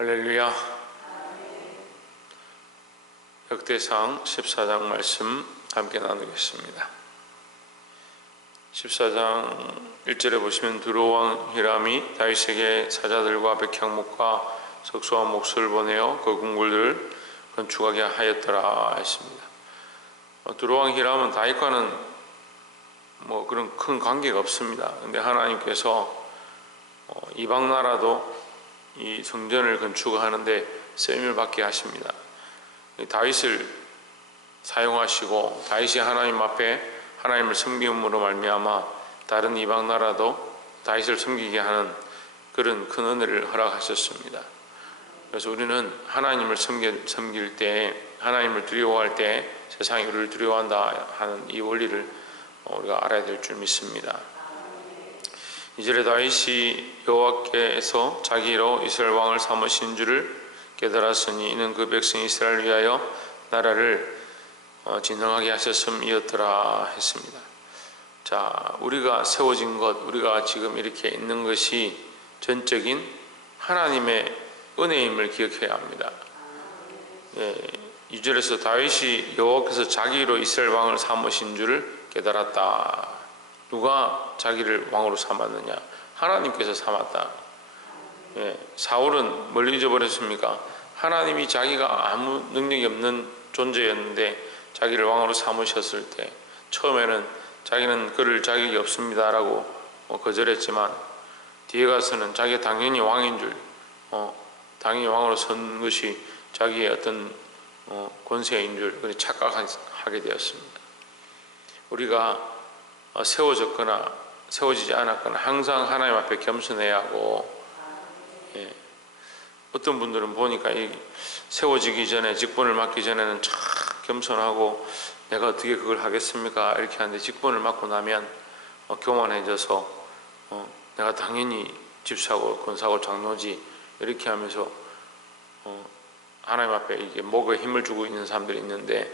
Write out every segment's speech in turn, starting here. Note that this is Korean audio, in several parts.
할렐루야. 역대상 14장 말씀 함께 나누겠습니다. 14장 1절에 보시면 두로왕 히람이 다윗에게 사자들과 백향목과 석수와 몫을 보내어 그 궁궐들을 건축하게 하였더라 했습니다. 두로왕 히람은 다윗과는 그런 큰 관계가 없습니다. 근데 하나님께서 이방 나라도 이 성전을 건축하는데 쓰임을 받게 하십니다. 다윗을 사용하시고 다윗이 하나님 앞에 하나님을 섬김으로 말미암아 다른 이방 나라도 다윗을 섬기게 하는 그런 큰 은혜를 허락하셨습니다. 그래서 우리는 하나님을 섬길 때, 하나님을 두려워할 때 세상이 우리를 두려워한다 하는 이 원리를 우리가 알아야 될 줄 믿습니다. 2절에 다윗이 여호와께서 자기로 이스라엘 왕을 삼으신 줄을 깨달았으니 이는 그 백성 이스라엘을 위하여 나라를 진흥하게 하셨음이었더라 했습니다. 자, 우리가 세워진 것, 우리가 지금 이렇게 있는 것이 전적인 하나님의 은혜임을 기억해야 합니다. 2절에서 다윗이 여호와께서 자기로 이스라엘 왕을 삼으신 줄을 깨달았다. 누가 자기를 왕으로 삼았느냐? 하나님께서 삼았다. 사울은 뭘 잊어버렸습니까? 하나님이 자기가 아무 능력이 없는 존재였는데 자기를 왕으로 삼으셨을 때 처음에는 자기는 그럴 자격이 없습니다 라고 거절했지만 뒤에 가서는 자기가 당연히 왕인 줄, 당연히 왕으로 선 것이 자기의 어떤 권세인 줄 착각하게 되었습니다. 우리가 세워졌거나 세워지지 않았거나 항상 하나님 앞에 겸손해야 하고, 어떤 분들은 보니까 세워지기 전에, 직분을 맡기 전에는 참 겸손하고 내가 어떻게 그걸 하겠습니까 이렇게 하는데 직분을 맡고 나면 교만해져서 내가 당연히 집사고 권사고 장로지 이렇게 하면서 하나님 앞에 이게 목에 힘을 주고 있는 사람들이 있는데,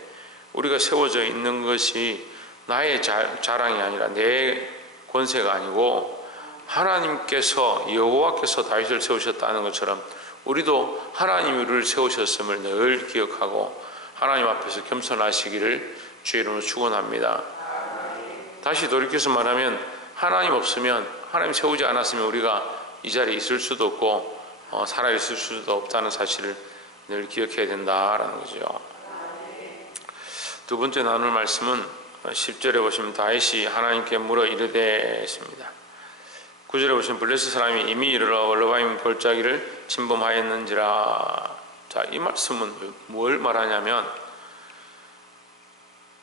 우리가 세워져 있는 것이 나의 자랑이 아니라 내 권세가 아니고 하나님께서 여호와께서 다윗을 세우셨다는 것처럼 우리도 하나님이 우리를 세우셨음을 늘 기억하고 하나님 앞에서 겸손하시기를 주의 이름으로 축원합니다. 다시 돌이켜서 말하면 하나님 없으면, 하나님 세우지 않았으면 우리가 이 자리에 있을 수도 없고 살아있을 수도 없다는 사실을 늘 기억해야 된다라는 거죠. 두 번째 나눌 말씀은 10절에 보시면 다윗이 하나님께 물어 이르되 했습니다. 9절에 보시면 블레셋 사람이 이미 이르러 레바임 골짜기를 침범하였는지라. 자, 이 말씀은 뭘 말하냐면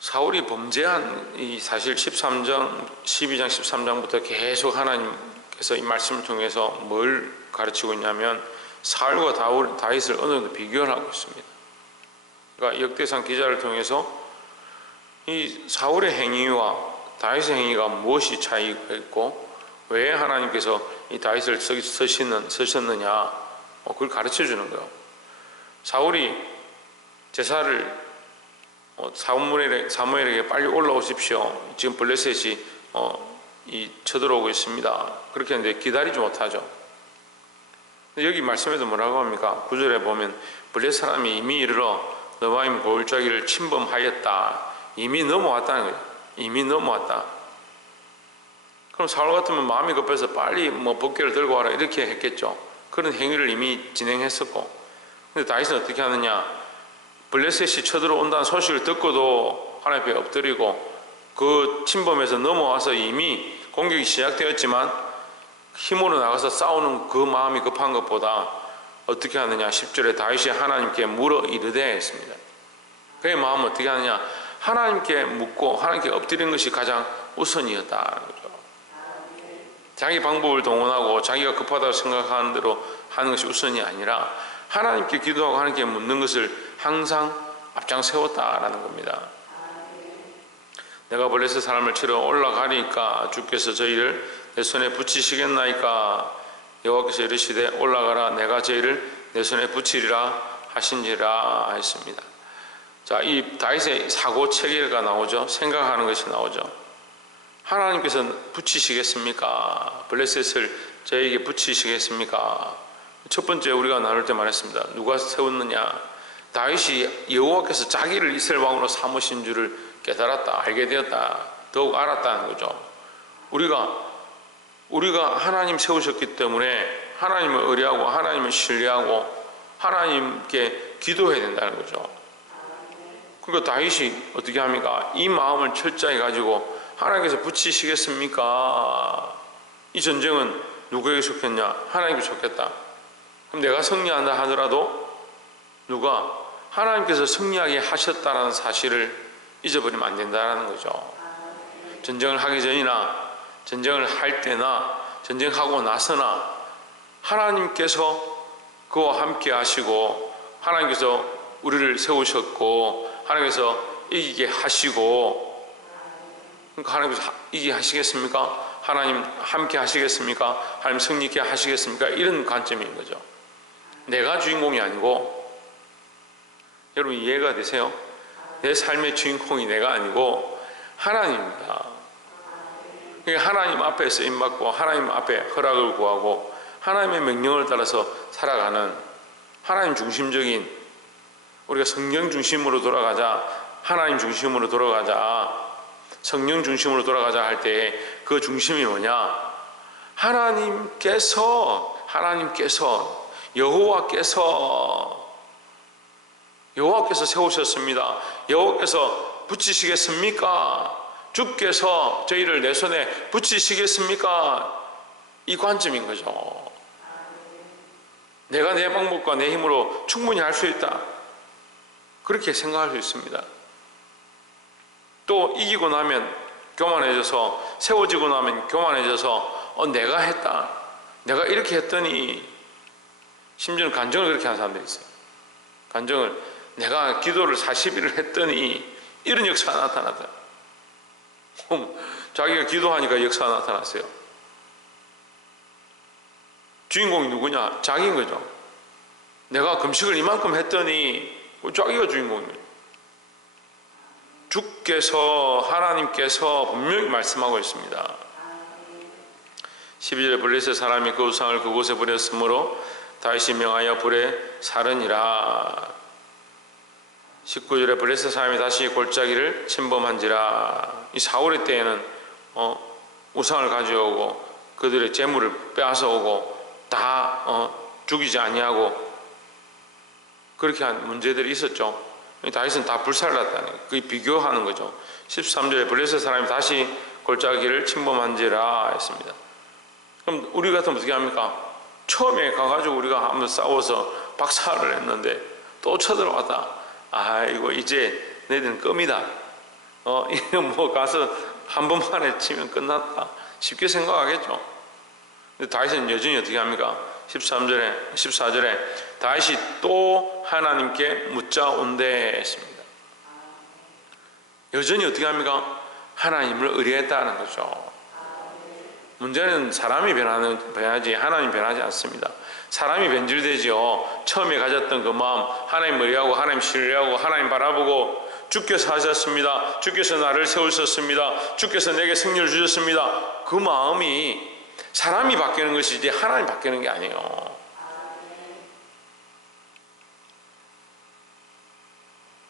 사울이 범죄한 이 사실 12장 13장부터 계속 하나님께서 이 말씀을 통해서 뭘 가르치고 있냐면 사울과 다윗을 어느 정도 비교를 하고 있습니다. 그러니까 역대상 기자를 통해서 이 사울의 행위와 다윗의 행위가 무엇이 차이가 있고 왜 하나님께서 이 다윗을 쓰셨느냐, 그걸 가르쳐 주는 거예요. 사울이 제사를 사무엘에게 빨리 올라오십시오. 지금 블레셋이 쳐들어오고 있습니다. 그렇게 하는데 기다리지 못하죠. 여기 말씀에도 뭐라고 합니까? 9절에 보면 블레셋 사람이 이미 이르러 레바임 골짜기를 침범하였다. 이미 넘어왔다는 거예요. 이미 넘어왔다. 그럼 사울 같으면 마음이 급해서 빨리 법궤를 들고 와라 이렇게 했겠죠. 그런 행위를 이미 진행했었고, 근데 다윗은 어떻게 하느냐? 블레셋이 쳐들어온다는 소식을 듣고도 하나님 앞에 엎드리고 그 침범에서 넘어와서 이미 공격이 시작되었지만 힘으로 나가서 싸우는 그 마음이 급한 것보다 어떻게 하느냐? 10절에 다윗이 하나님께 물어 이르되 했습니다. 그의 마음은 어떻게 하느냐? 하나님께 묻고 하나님께 엎드리는 것이 가장 우선이었다는 거죠. 자기 방법을 동원하고 자기가 급하다고 생각하는 대로 하는 것이 우선이 아니라 하나님께 기도하고 하나님께 묻는 것을 항상 앞장 세웠다라는 겁니다. 내가 블레셋 사람을 치러 올라가니까 주께서 저희를 내 손에 붙이시겠나이까? 여호와께서 이르시되 올라가라, 내가 저희를 내 손에 붙이리라 하신지라 했습니다. 자, 이 다윗의 사고 체계가 나오죠. 생각하는 것이 나오죠. 하나님께서 붙이시겠습니까? 블레셋을 저에게 붙이시겠습니까? 첫 번째 우리가 나눌 때 말했습니다. 누가 세웠느냐? 다윗이 여호와께서 자기를 이스라엘 왕으로 삼으신 줄을 깨달았다, 알게 되었다, 더욱 알았다는 거죠. 우리가 하나님 세우셨기 때문에 하나님을 의뢰하고 하나님을 신뢰하고 하나님께 기도해야 된다는 거죠. 그러니까 다윗이 어떻게 합니까? 이 마음을 철저히 가지고 하나님께서 붙이시겠습니까? 이 전쟁은 누구에게 속했냐? 하나님께 속했다. 그럼 내가 승리한다 하더라도 누가 하나님께서 승리하게 하셨다는 사실을 잊어버리면 안 된다는 거죠. 전쟁을 하기 전이나 전쟁을 할 때나 전쟁하고 나서나 하나님께서 그와 함께 하시고 하나님께서 우리를 세우셨고 하나님께서 이기게 하시고, 그러니까 하나님께서 이기게 하시겠습니까? 하나님 함께 하시겠습니까? 하나님 승리 있게 하시겠습니까? 이런 관점인 거죠. 내가 주인공이 아니고, 여러분 이해가 되세요? 내 삶의 주인공이 내가 아니고 하나님입니다. 그러니까 하나님 앞에 쓰임받고 하나님 앞에 허락을 구하고 하나님의 명령을 따라서 살아가는 하나님 중심적인, 우리가 성령 중심으로 돌아가자, 하나님 중심으로 돌아가자, 성령 중심으로 돌아가자 할 때 그 중심이 뭐냐? 하나님께서 여호와께서 세우셨습니다. 여호와께서 붙이시겠습니까? 주께서 저희를 내 손에 붙이시겠습니까? 이 관점인 거죠. 내가 내 방법과 내 힘으로 충분히 할 수 있다, 그렇게 생각할 수 있습니다. 또 이기고 나면 교만해져서, 세워지고 나면 교만해져서 내가 했다, 내가 이렇게 했더니, 심지어는 간증을 그렇게 하는 사람들이 있어요. 간증을, 내가 기도를 40일을 했더니 이런 역사가 나타났다. 자기가 기도하니까 역사가 나타났어요. 주인공이 누구냐? 자기인 거죠. 내가 금식을 이만큼 했더니 자기가 주인공입니다. 주께서, 하나님께서 분명히 말씀하고 있습니다. 12절에 블레셋 사람이 그 우상을 그곳에 버렸으므로 다윗이 명하여 불에 사르니라. 19절에 블레셋 사람이 다시 골짜기를 침범한지라. 이 사울의 때에는 우상을 가져오고 그들의 재물을 빼앗아 오고 다 죽이지 아니하고 그렇게 한 문제들이 있었죠. 다윗은 다 불살랐다는 거예요. 그게 비교하는 거죠. 13절에 블레셋 사람이 다시 골짜기를 침범한지라 했습니다. 그럼 우리 같으면 어떻게 합니까? 처음에 가가지고 우리가 한번 싸워서 박살을 했는데 또 쳐들어왔다. 아이고 이제 너희들은 껌이다. 이거 뭐 가서 한 번만에 치면 끝났다, 쉽게 생각하겠죠. 근데 다윗은 여전히 어떻게 합니까? 14절에 다윗이 또 하나님께 묻자온대 했습니다. 여전히 어떻게 합니까? 하나님을 의뢰했다는 거죠. 문제는 사람이 변하지 하나님 변하지 않습니다. 사람이 변질되지요. 처음에 가졌던 그 마음, 하나님 의뢰하고 하나님 신뢰하고 하나님 바라보고 주께서 하셨습니다, 주께서 나를 세우셨습니다, 주께서 내게 승리를 주셨습니다, 그 마음이 사람이 바뀌는 것이지 하나님 바뀌는 게 아니에요.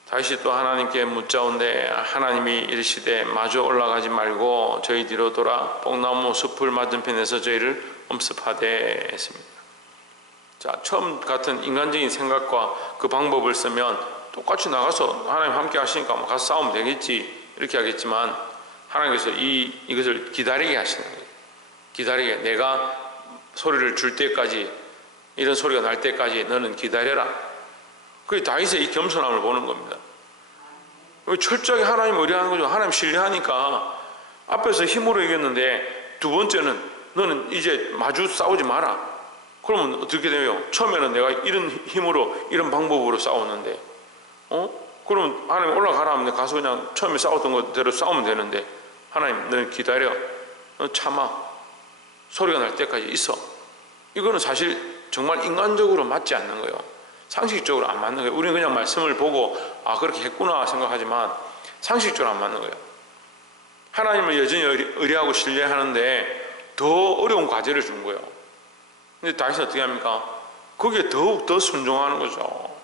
다시 또 하나님께 묻자온데 하나님이 이르시되 마주 올라가지 말고 저희 뒤로 돌아 뽕나무 숲을 맞은편에서 저희를 엄습하되 했습니다. 자, 처음 같은 인간적인 생각과 그 방법을 쓰면 똑같이 나가서 하나님 함께 하시니까 뭐 가서 싸우면 되겠지 이렇게 하겠지만, 하나님께서 이것을 기다리게 하시는 거예요. 기다리게, 내가 소리를 줄 때까지, 이런 소리가 날 때까지 너는 기다려라. 그게 다윗의 이 겸손함을 보는 겁니다. 철저하게 하나님 의뢰하는 거죠. 하나님 신뢰하니까 앞에서 힘으로 이겼는데 두 번째는 너는 이제 마주 싸우지 마라. 그러면 어떻게 돼요? 처음에는 내가 이런 힘으로 이런 방법으로 싸웠는데 그러면 하나님 올라가라 하면 가서 그냥 처음에 싸웠던 것대로 싸우면 되는데, 하나님 너는 기다려, 너는 참아, 소리가 날 때까지 있어. 이거는 사실 정말 인간적으로 맞지 않는 거예요. 상식적으로 안 맞는 거예요. 우리는 그냥 말씀을 보고 그렇게 했구나 생각하지만 상식적으로 안 맞는 거예요. 하나님을 여전히 의뢰하고 신뢰하는데 더 어려운 과제를 준 거예요. 근데 다윗은 어떻게 합니까? 거기에 더욱 더 순종하는 거죠.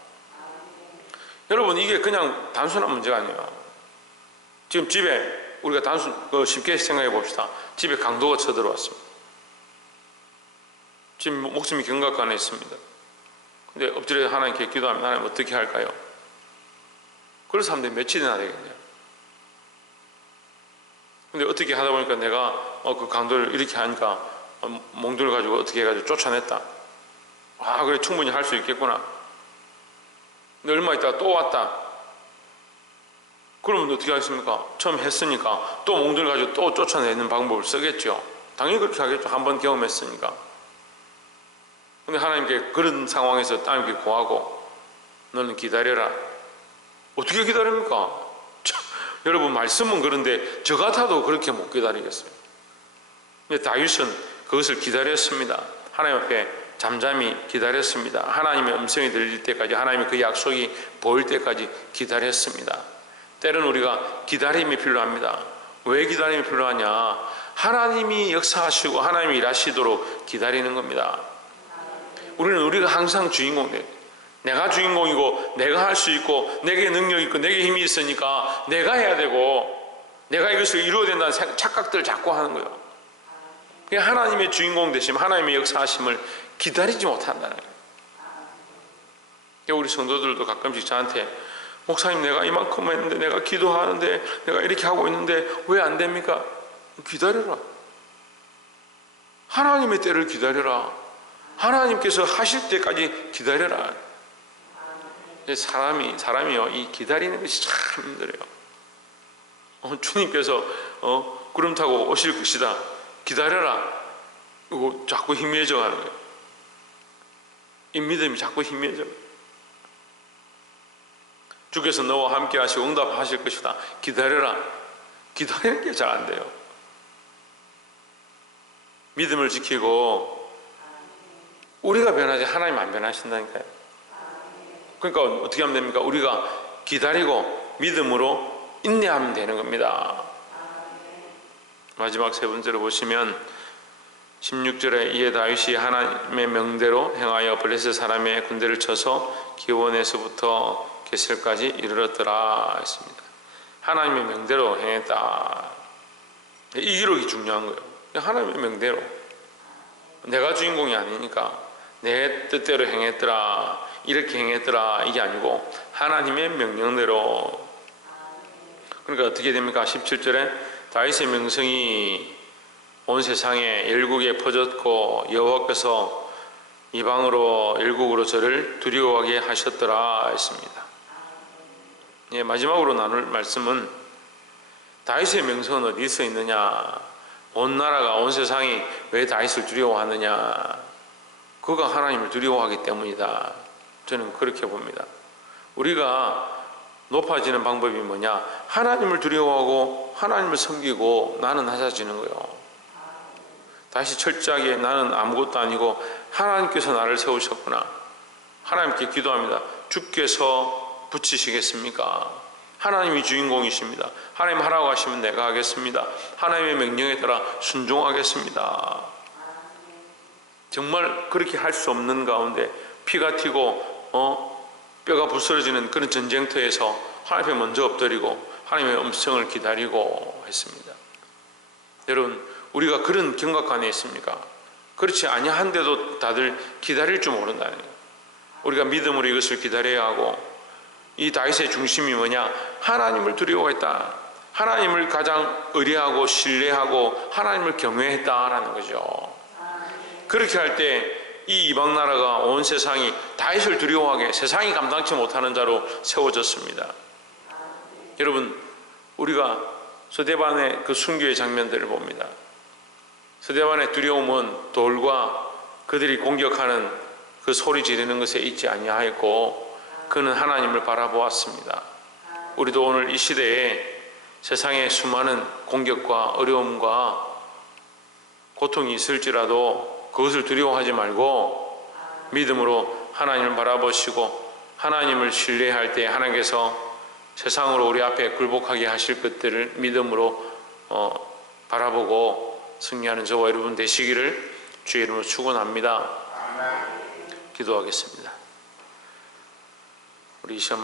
여러분, 이게 그냥 단순한 문제가 아니에요. 지금 집에 우리가 쉽게 생각해 봅시다. 집에 강도가 쳐들어왔습니다. 지금 목숨이 경각간에 있습니다. 근데 엎드려 하나님께 기도하면 하나님 어떻게 할까요? 그런 사람들이 며칠이나 되겠네요. 근데 어떻게 하다 보니까 내가 그 강도를 이렇게 하니까 몽둥이를 가지고 어떻게 해가지고 쫓아냈다. 아, 그래, 충분히 할 수 있겠구나. 근데 얼마 있다가 또 왔다. 그러면 어떻게 하겠습니까? 처음 했으니까 또 몽둥이를 가지고 또 쫓아내는 방법을 쓰겠죠. 당연히 그렇게 하겠죠. 한번 경험했으니까. 근데 하나님께 그런 상황에서 하나님께 구하고 너는 기다려라. 어떻게 기다립니까? 여러분, 말씀은 그런데 저 같아도 그렇게 못 기다리겠어요. 근데 다윗은 그것을 기다렸습니다. 하나님 앞에 잠잠히 기다렸습니다. 하나님의 음성이 들릴 때까지, 하나님의 그 약속이 보일 때까지 기다렸습니다. 때로는 우리가 기다림이 필요합니다. 왜 기다림이 필요하냐? 하나님이 역사하시고 하나님이 일하시도록 기다리는 겁니다. 우리가 항상 주인공이에요. 내가 주인공이고 내가 할 수 있고 내게 능력이 있고 내게 힘이 있으니까 내가 해야 되고 내가 이것을 이루어야 된다는 착각들을 자꾸 하는 거예요. 하나님의 주인공 되심, 하나님의 역사하심을 기다리지 못한다는 거예요. 우리 성도들도 가끔씩 저한테 목사님, 내가 이만큼 했는데, 내가 기도하는데, 내가 이렇게 하고 있는데 왜 안 됩니까? 기다려라. 하나님의 때를 기다려라. 하나님께서 하실 때까지 기다려라. 사람이요, 이 기다리는 것이 참 힘들어요. 주님께서 구름 타고 오실 것이다. 기다려라. 이거 자꾸 희미해져 가는 거예요. 이 믿음이 자꾸 희미해져. 주께서 너와 함께 하시고 응답하실 것이다. 기다려라. 기다리는 게 잘 안 돼요. 믿음을 지키고 우리가 변하지 하나님 안 변하신다니까요. 그러니까 어떻게 하면 됩니까? 우리가 기다리고 믿음으로 인내하면 되는 겁니다. 마지막 세 번째로 보시면 16절에 이에 다윗이 하나님의 명대로 행하여 블레셋 사람의 군대를 쳐서 기온에서부터 게셀까지 이르렀더라 했습니다. 하나님의 명대로 행했다. 이 기록이 중요한 거예요. 하나님의 명대로. 내가 주인공이 아니니까 내 뜻대로 행했더라, 이렇게 행했더라, 이게 아니고 하나님의 명령대로. 그러니까 어떻게 됩니까? 17절에 다윗의 명성이 온 세상에 열국에 퍼졌고 여호와께서 이방으로 열국으로 저를 두려워하게 하셨더라 했습니다. 예, 마지막으로 나눌 말씀은 다윗의 명성은 어디서 있느냐? 온 나라가, 온 세상이 왜 다윗을 두려워하느냐? 그가 하나님을 두려워하기 때문이다. 저는 그렇게 봅니다. 우리가 높아지는 방법이 뭐냐? 하나님을 두려워하고 하나님을 섬기고 나는 낮아지는 거예요. 다시 철저하게 나는 아무것도 아니고 하나님께서 나를 세우셨구나. 하나님께 기도합니다. 주께서 붙이시겠습니까? 하나님이 주인공이십니다. 하나님 하라고 하시면 내가 하겠습니다. 하나님의 명령에 따라 순종하겠습니다. 정말 그렇게 할 수 없는 가운데 피가 튀고 뼈가 부스러지는 그런 전쟁터에서 하나님 앞에 먼저 엎드리고 하나님의 음성을 기다리고 했습니다. 여러분, 우리가 그런 경각관에 있습니까? 그렇지 아니한데도 다들 기다릴 줄 모른다는 거예요. 우리가 믿음으로 이것을 기다려야 하고, 이 다윗의 중심이 뭐냐? 하나님을 두려워했다. 하나님을 가장 의뢰하고 신뢰하고 하나님을 경외했다라는 거죠. 그렇게 할 때 이 이방 나라가, 온 세상이 다윗을 두려워하게, 세상이 감당치 못하는 자로 세워졌습니다. 여러분, 우리가 스데반의 그 순교의 장면들을 봅니다. 스데반의 두려움은 돌과 그들이 공격하는 그 소리 지르는 것에 있지 아니하였고 그는 하나님을 바라보았습니다. 우리도 오늘 이 시대에 세상에 수많은 공격과 어려움과 고통이 있을지라도 그것을 두려워하지 말고 믿음으로 하나님을 바라보시고 하나님을 신뢰할 때 하나님께서 세상으로 우리 앞에 굴복하게 하실 것들을 믿음으로 바라보고 승리하는 저와 여러분 되시기를 주의 이름으로 축원합니다. 기도하겠습니다. 우리 시험